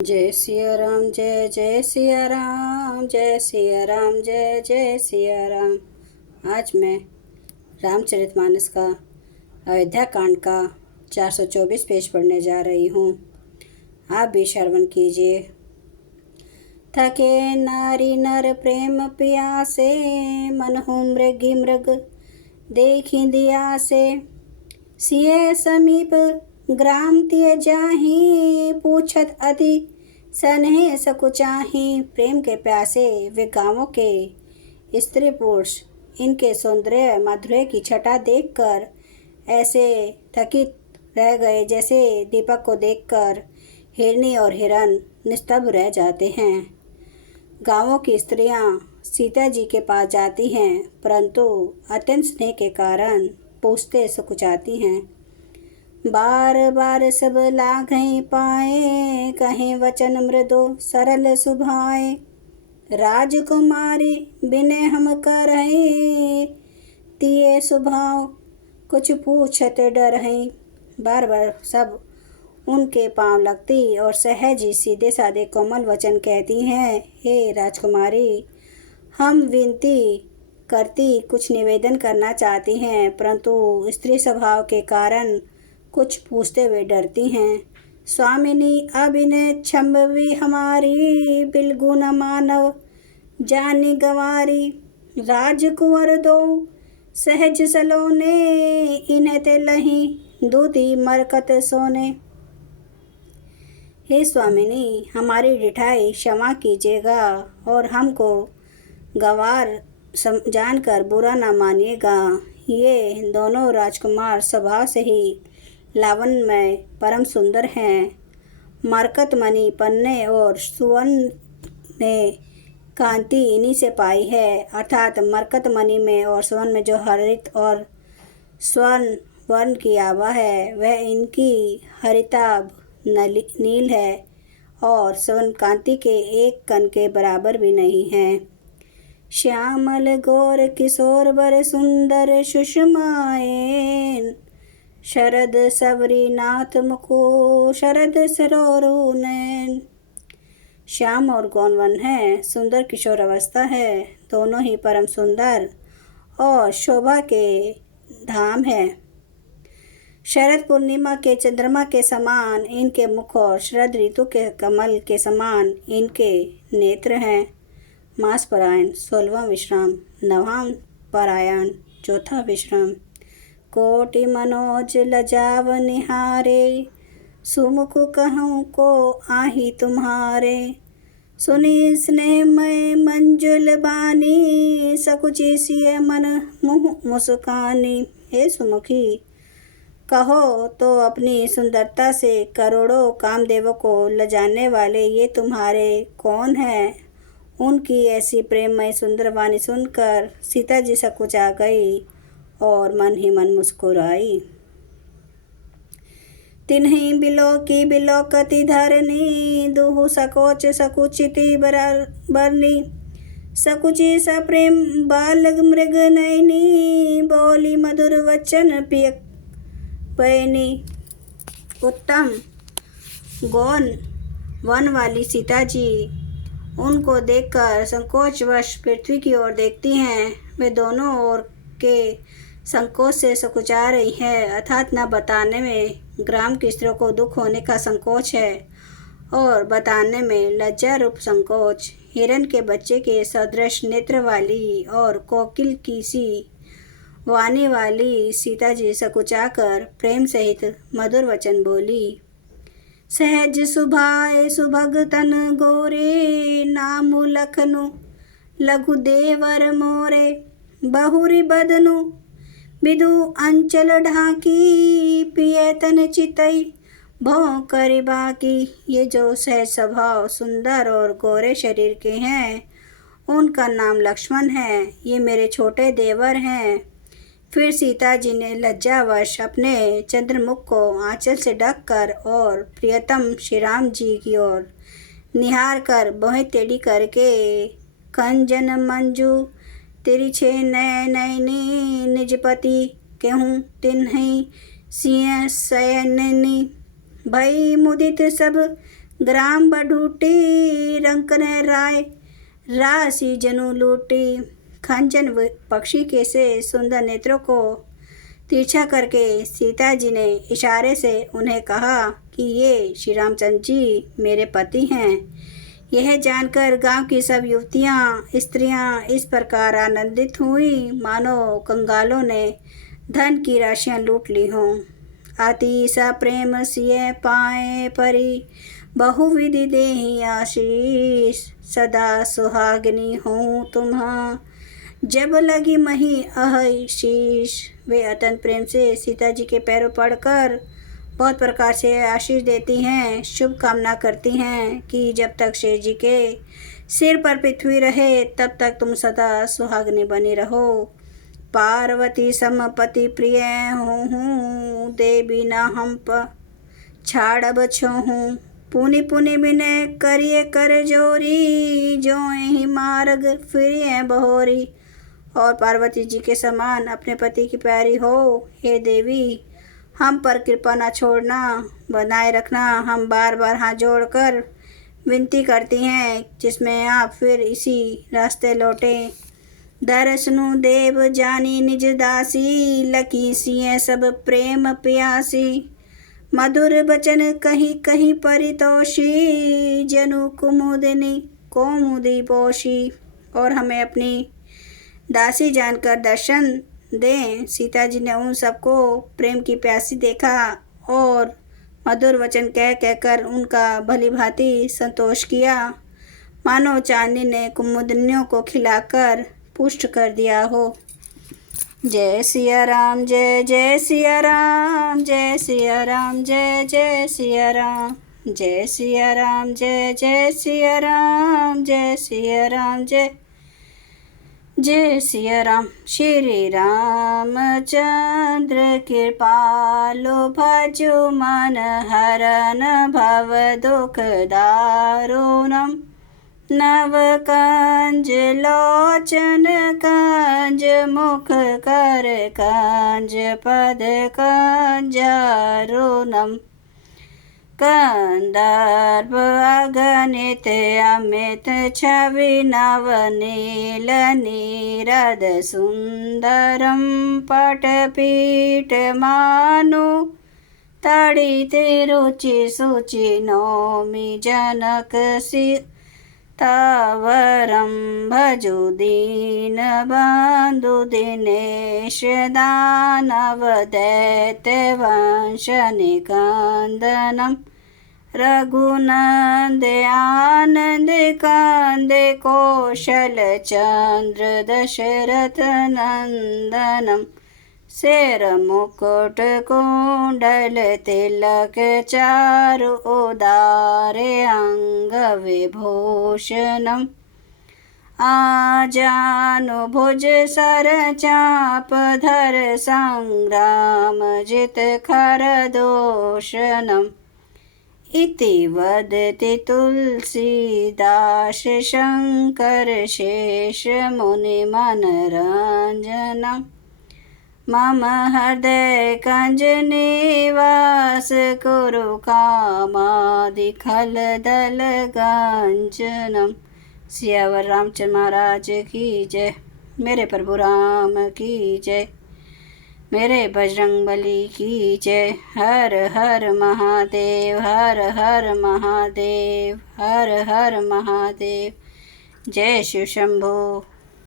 जय सिया राम, जय जय सिया राम, जय सिया राम, जय जय सिया राम। आज मैं रामचरितमानस का अयोध्या कांड का 424 पेज पढ़ने जा रही हूँ। आप भी श्रवण कीजिए। थके नारी नर प्रेम प्यासे, मनहु मृगी मृग देखी दिया से। सिय समीप ग्राम तिय जाहि, पूछत अति सनेह सकुचाहि। प्रेम के प्यासे वे गांवों के स्त्री पुरुष इनके सौंदर्य माधुर्य की छटा देखकर ऐसे थकित रह गए जैसे दीपक को देखकर हिरनी और हिरन निस्तब्ध रह जाते हैं। गांवों की स्त्रियां सीता जी के पास जाती हैं, परंतु अत्यंत स्नेह के कारण पूछते सकुचाती हैं। बार बार सब लाघै पाए, कहें वचन मृदु सरल सुभाए। राजकुमारी बिने हम करहि, तिये स्वभाव कुछ पूछत डरहि। बार बार सब उनके पांव लगती और सहज ही सीधे साधे कोमल वचन कहती हैं। हे राजकुमारी, हम विनती करती कुछ निवेदन करना चाहती हैं, परंतु स्त्री स्वभाव के कारण कुछ पूछते हुए डरती हैं। स्वामिनी अभिनय छम्बवी हमारी, बिलगु न मानव जानी गवारी। राजकुंवर दो सहज सलोने, इन्हें ते लही दूधी मरकत सोने। हे स्वामिनी, हमारी डिठाई क्षमा कीजिएगा और हमको गवार जानकर बुरा न मानिएगा। ये दोनों राजकुमार स्वभाव से ही लावण्यमय परम सुंदर हैं। मरकत मणि पन्ने और सुवर्ण ने कांति इन्हीं से पाई है, अर्थात मरकत मणि में और स्वर्ण में जो हरित और स्वर्ण वर्ण की आभा है वह इनकी हरिताभ नील है और स्वर्ण कांति के एक कण के बराबर भी नहीं है। श्यामल गौर किशोर बर सुंदर सुषमाएन, शरद सवरी नाथ मुखो शरद सरोरु नैन। श्याम और गौरवन है, सुंदर किशोर अवस्था है, दोनों ही परम सुंदर और शोभा के धाम है। शरद पूर्णिमा के चंद्रमा के समान इनके मुख और शरद ऋतु के कमल के समान इनके नेत्र हैं। मास परायण 16वां विश्राम, 9वां परायण 4था विश्राम। कोटि मनोज लजाव निहारे, सुमुख कहूँ को आही तुम्हारे। सुनी स्नेहमय मंजुल बानी, सकुचि सिय मन मुँह मुस्कानी। हे सुमुखी, कहो तो अपनी सुंदरता से करोड़ों कामदेवों को लजाने वाले ये तुम्हारे कौन हैं। उनकी ऐसी प्रेममय सुंदर वाणी सुनकर सीता जी सकुचा गई और मन ही मन मुस्कुराई। तिन्हि बिलोकति धरनी, दुहु सकोच सकुचिति बरनी। सकुचि सप्रेम बालक मृग नयनी, बोली मधुर वचन पिय पैनी। उत्तम गौन वन वाली सीता जी उनको देखकर संकोचवश पृथ्वी की ओर देखती हैं। वे दोनों ओर के संकोच से सकुचा रही है, अर्थात न बताने में ग्राम की स्त्रियों को दुख होने का संकोच है और बताने में लज्जा रूप संकोच। हिरन के बच्चे के सदृश नेत्र वाली और कोकिल की सी वाणी वाली सीता जी सकुचाकर प्रेम सहित मधुर वचन बोली। सहज सुभाए सुभग तन गोरे, नामु लखनु लघु देवर मोरे। बहुरी बदनु बिदु अंचल ढाकी, पिय तन चितई भों करि बाकी। ये जो सहज स्वभाव सुंदर और गोरे शरीर के हैं उनका नाम लक्ष्मण है। ये मेरे छोटे देवर हैं। फिर सीता जी ने लज्जावश अपने चंद्रमुख को आंचल से ढककर और प्रियतम श्री राम जी की ओर निहार कर भौहें टेढ़ी करके कंजन मंजू तिरछे नयनी, निजपति कहूँ तिन्हि सिय शयननी। भई मुदित सब ग्राम बढ़ूटी रंकने राय राशि जनु लूटी। खंजन पक्षी के से सुंदर नेत्रों को तिरछा करके सीता जी ने इशारे से उन्हें कहा कि ये श्री रामचंद्र जी मेरे पति हैं। यह जानकर गांव की सब युवतियां स्त्रियां इस प्रकार आनंदित हुई मानो कंगालों ने धन की राशियां लूट ली हों। अतिशा प्रेम सिय पाए परी बहुविधि देहि आशीष। सदा सुहागिनी हूँ तुम्हां जब लगी मही अहि शीश। वे अत्यंत प्रेम से सीता जी के पैरों पड़कर बहुत प्रकार से आशीष देती हैं, शुभ कामना करती हैं कि जब तक शेर जी के सिर पर पृथ्वी रहे तब तक तुम सदा सुहागिनी बनी रहो। पार्वती समपति प्रिय हूँ देवी न हम छाड़ बछो हूँ। पुनि पुनि विनय करिए कर जोरी जो ही मार्ग फिरिए बहोरी। और पार्वती जी के समान अपने पति की प्यारी हो। हे देवी हम पर कृपा न छोड़ना, बनाए रखना। हम बार बार हाथ जोड़कर विनती करती हैं जिसमें आप फिर इसी रास्ते लौटें। दर्शनु देव जानी निज दासी लकी सिए सब प्रेम प्यासी। मधुर बचन कहीं कहीं परितोषी जनु कुमुदिनी कोमुदी पोषी। और हमें अपनी दासी जानकर दर्शन दें। सीता जी ने उन सबको प्रेम की प्यासी देखा और मधुर वचन कह कहकर उनका भली भांति संतोष किया मानो चांदनी ने कुमुदनियों को खिलाकर पुष्ट कर दिया हो। जय सिया राम जय जय सिया राम जय सिया राम जय जय सिया राम जय सिया राम जय जय सिया राम जय सिया राम जय जय सिया राम। श्री रामचंद्र कृपालु भजो मन हरन भव दुख दारुणम। नव कंज लोचन कंज मुख कर कंज पद कंजारुणम। कंदर्प अगणित अमित छवि नव नील नीरद सुंदरम। पटपीठ मानु तड़ित रुचि सुचि नौमि जनक तावरम। भजो दीन बंधु दिनेश दानव दैत्य वंश निकंदनम। रघुनंद आनंद कंद कौशल चंद्र दशरथ नंदनम। शेर मुकुट कुंडल तिलक चारु उदारे अंग विभूषणम। आजानु भुज सर चाप धर संग्राम जित खर दोषणम। इति वदति तुलसीदास शंकर शेष मुनि मनरंजनम। मम हृदय कंज निवास कुरु कामादि खल दल गंजनम। सियावर रामचंद्र महाराज की जय। मेरे प्रभु राम की जय। मेरे बजरंगबली की जय। हर हर महादेव हर हर महादेव हर हर महादेव। जय शिव शंभो।